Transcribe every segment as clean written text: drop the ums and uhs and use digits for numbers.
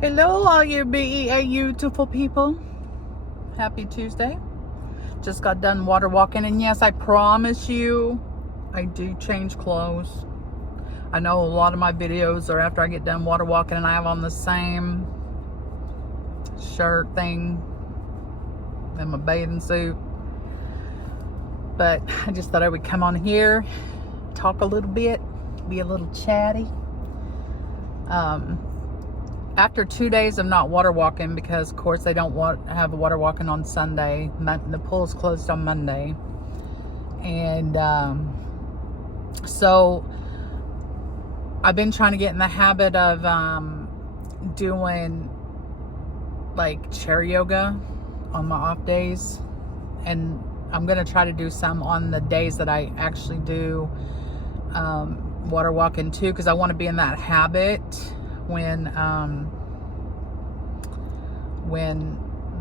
Hello, all you beautiful people. Happy Tuesday. Just got done water walking, and yes, I promise you, I do change clothes. I know a lot of my videos are after I get done water walking, and I have on the same shirt thing and my bathing suit. But I just thought I would come on here, talk a little bit, be a little chatty. After 2 days of not water walking, because of course they don't have water walking on Sunday. The pool's closed on Monday. And so I've been trying to get in the habit of doing like chair yoga on my off days. And I'm going to try to do some on the days that I actually do water walking too, because I want to be in that habit when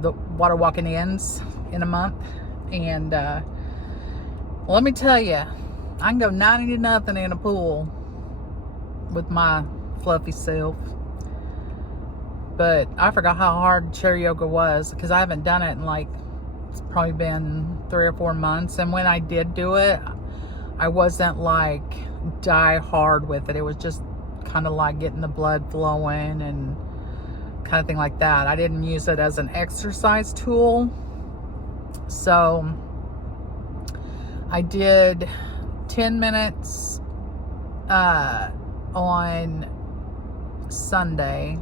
the water walking ends in a month. And let me tell you, I can go 90 to nothing in a pool with my fluffy self. But I forgot how hard chair yoga was, because I haven't done it in it's probably been 3 or 4 months. And when I did do it, I wasn't die hard with it. It was just kind of like getting the blood flowing and kind of thing like that. I didn't use it as an exercise tool. So I did 10 minutes on Sunday,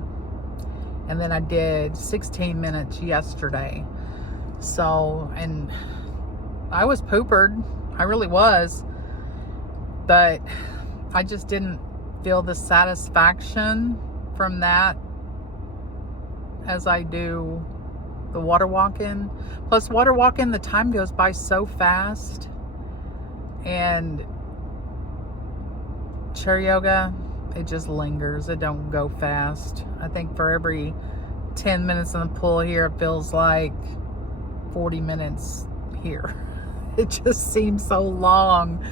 and then I did 16 minutes yesterday. So, and I was poopered. I really was. But I just didn't feel the satisfaction from that as I do the water walking. Plus, water walking, the time goes by so fast. And chair yoga, it just lingers. It don't go fast. I think for every 10 minutes in the pool here, it feels like 40 minutes here. It just seems so long.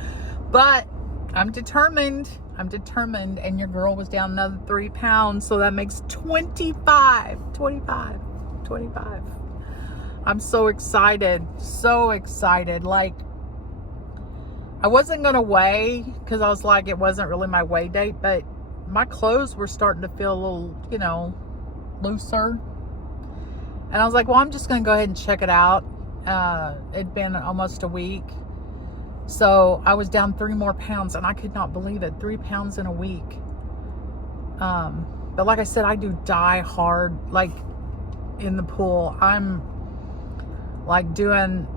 But I'm determined, and your girl was down another 3 pounds, so that makes 25. I'm so excited. I wasn't gonna weigh, because I was like, it wasn't really my weigh date, but my clothes were starting to feel a little, looser. And I was like, well, I'm just gonna go ahead and check it out. It'd been almost a week. So I was down 3 more pounds, and I could not believe it. 3 pounds in a week. But like I said, I do die hard, in the pool. I'm doing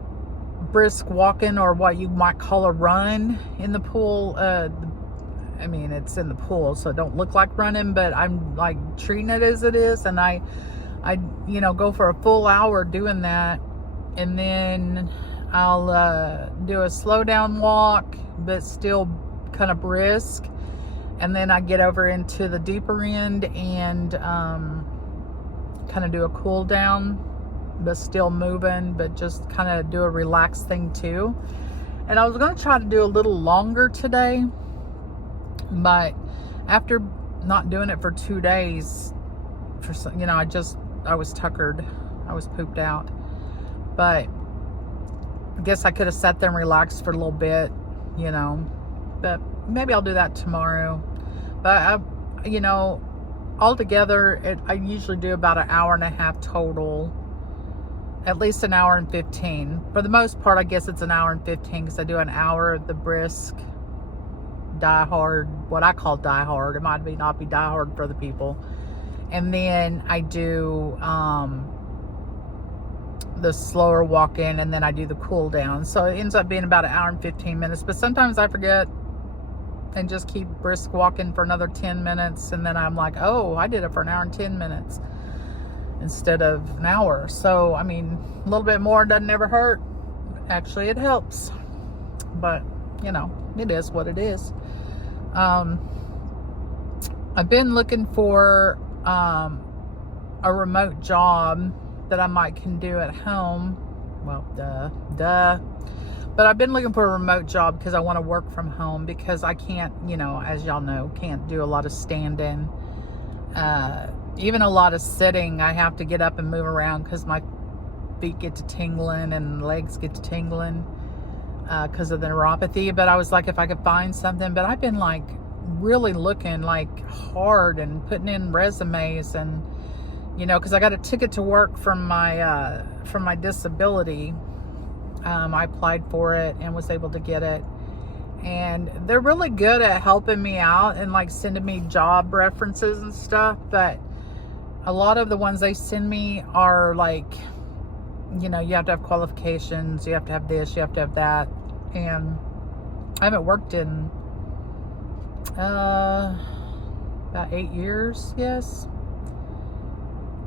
brisk walking, or what you might call a run in the pool. I mean, it's in the pool, so it don't look like running, but I'm treating it as it is. And I go for a full hour doing that. And then I'll do a slow down walk, but still kind of brisk. And then I get over into the deeper end and kind of do a cool down, but still moving, but just kind of do a relaxed thing too. And I was going to try to do a little longer today, but after not doing it for 2 days, I was tuckered. I was pooped out. But I guess I could have sat there and relaxed for a little bit, but maybe I'll do that tomorrow. But altogether, I usually do about an hour and a half total, at least an hour and 15. For the most part, I guess it's an hour and 15, because I do an hour of the brisk, die hard, what I call die hard. It might not be die hard for other people. And then I do the slower walk in, and then I do the cool down. So it ends up being about an hour and 15 minutes. But sometimes I forget and just keep brisk walking for another 10 minutes. And then I'm like, oh, I did it for an hour and 10 minutes instead of an hour. So, I mean, a little bit more doesn't ever hurt. Actually, it helps. But, it is what it is. I've been looking for a remote job that I can do at home. Well, duh. But I've been looking for a remote job because I want to work from home, because I can't, as y'all know, can't do a lot of standing. even a lot of sitting, I have to get up and move around because my feet get to tingling and legs get to tingling because of the neuropathy. But I was like, if I could find something, but I've been like really looking like hard and putting in resumes, and because I got a ticket to work from my disability. I applied for it and was able to get it, and they're really good at helping me out and like sending me job references and stuff. But a lot of the ones they send me are like, you have to have qualifications, you have to have this, you have to have that. And I haven't worked in about 8 years, yes.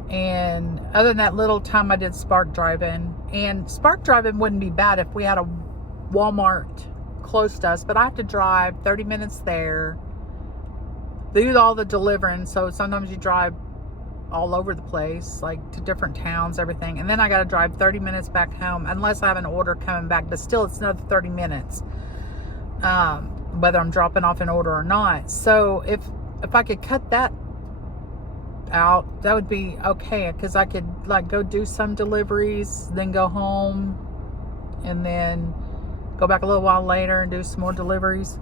And other than that little time I did Spark Drive-In, and Spark Drive-In wouldn't be bad if we had a Walmart close to us, but I have to drive 30 minutes there, do all the delivering. So sometimes you drive all over the place, like to different towns, everything. And then I got to drive 30 minutes back home, unless I have an order coming back, but still it's another 30 minutes, whether I'm dropping off an order or not. So if I could cut that out, that would be okay, because I could like go do some deliveries, then go home, and then go back a little while later and do some more deliveries.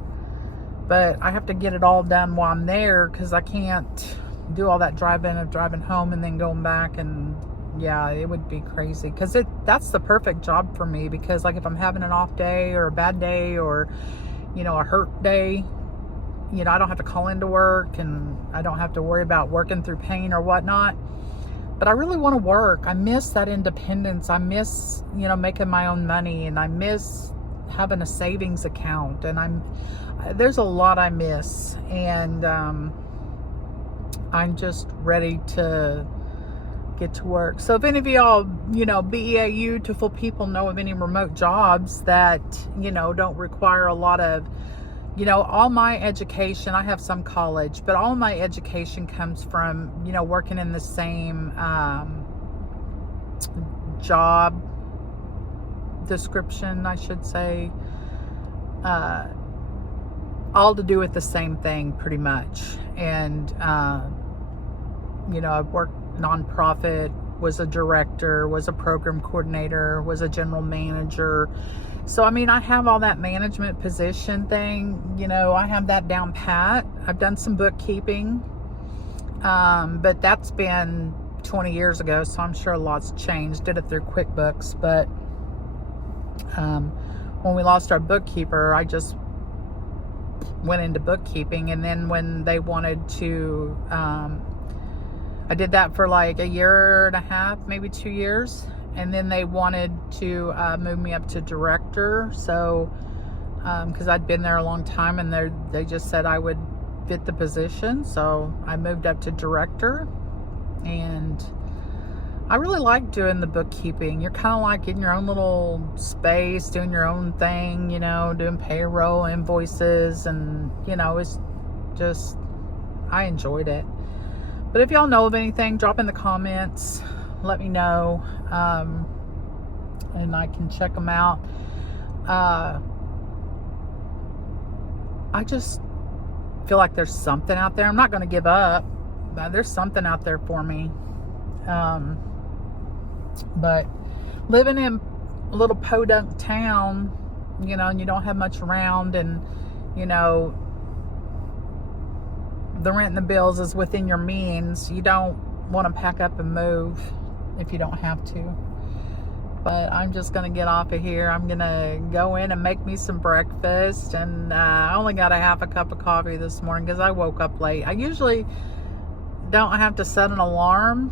But I have to get it all done while I'm there, because I can't do all that driving home and then going back. And yeah, it would be crazy, because that's the perfect job for me, because like if I'm having an off day or a bad day or a hurt day, I don't have to call into work, and I don't have to worry about working through pain or whatnot. But I really want to work. I miss that independence. I miss making my own money, and I miss having a savings account, and there's a lot I miss. And I'm just ready to get to work. So if any of y'all, BEAU to full people know of any remote jobs that, don't require a lot of, all my education, I have some college, but all my education comes from, working in the same job description, I should say, all to do with the same thing pretty much. And I've worked nonprofit, was a director, was a program coordinator, was a general manager. So I have all that management position thing, I have that down pat. I've done some bookkeeping, but that's been 20 years ago, so I'm sure a lot's changed. Did it through QuickBooks, but when we lost our bookkeeper, I just went into bookkeeping. And then when they wanted to, I did that for like a year and a half, maybe 2 years. And then they wanted to move me up to director. So, because I'd been there a long time, and they just said I would fit the position. So I moved up to director, and I really like doing the bookkeeping. You're kind of like in your own little space, doing your own thing, doing payroll, invoices, and, it's just, I enjoyed it. But if y'all know of anything, drop in the comments, let me know, and I can check them out. I just feel like there's something out there. I'm not going to give up. There's something out there for me. But living in a little podunk town, and you don't have much around, and, the rent and the bills is within your means, you don't want to pack up and move if you don't have to. But I'm just going to get off of here. I'm going to go in and make me some breakfast. And I only got a half a cup of coffee this morning because I woke up late. I usually don't have to set an alarm,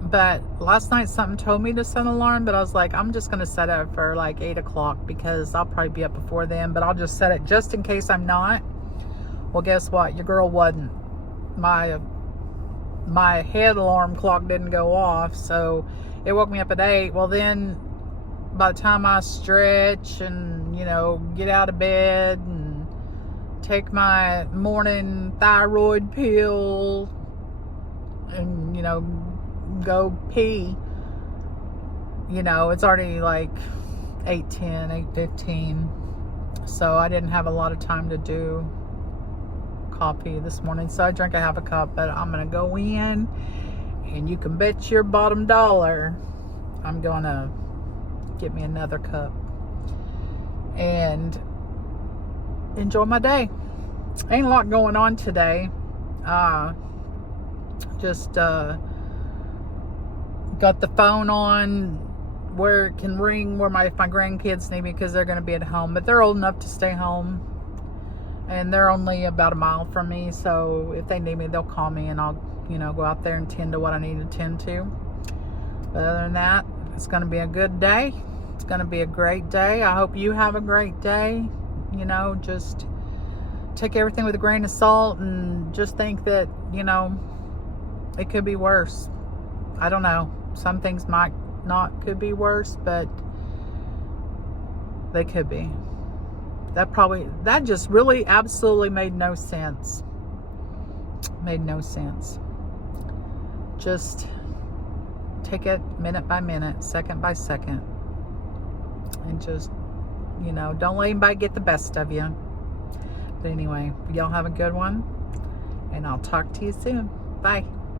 but last night something told me to set an alarm, but I was like, I'm just going to set it for like 8 o'clock because I'll probably be up before then, but I'll just set it just in case I'm not. Well, guess what? Your girl wasn't. My head alarm clock didn't go off, so it woke me up at 8. Well, then by the time I stretch and, get out of bed and take my morning thyroid pill and, go pee, it's already like 8:10, 8:15. So I didn't have a lot of time to do coffee this morning, so I drank a half a cup, but I'm gonna go in, and you can bet your bottom dollar I'm gonna get me another cup and enjoy my day. Ain't a lot going on today. Just got the phone on where it can ring where if my grandkids need me, because they're going to be at home, but they're old enough to stay home, and they're only about a mile from me, so if they need me, they'll call me, and I'll go out there and tend to what I need to tend to. But other than that, it's going to be a good day. It's going to be a great day. I hope you have a great day. Just take everything with a grain of salt, and just think that it could be worse. I don't know, some things could be worse, but they could be. That just really absolutely made no sense. Just take it minute by minute, second by second, and just don't let anybody get the best of you. But anyway, y'all have a good one, and I'll talk to you soon. Bye.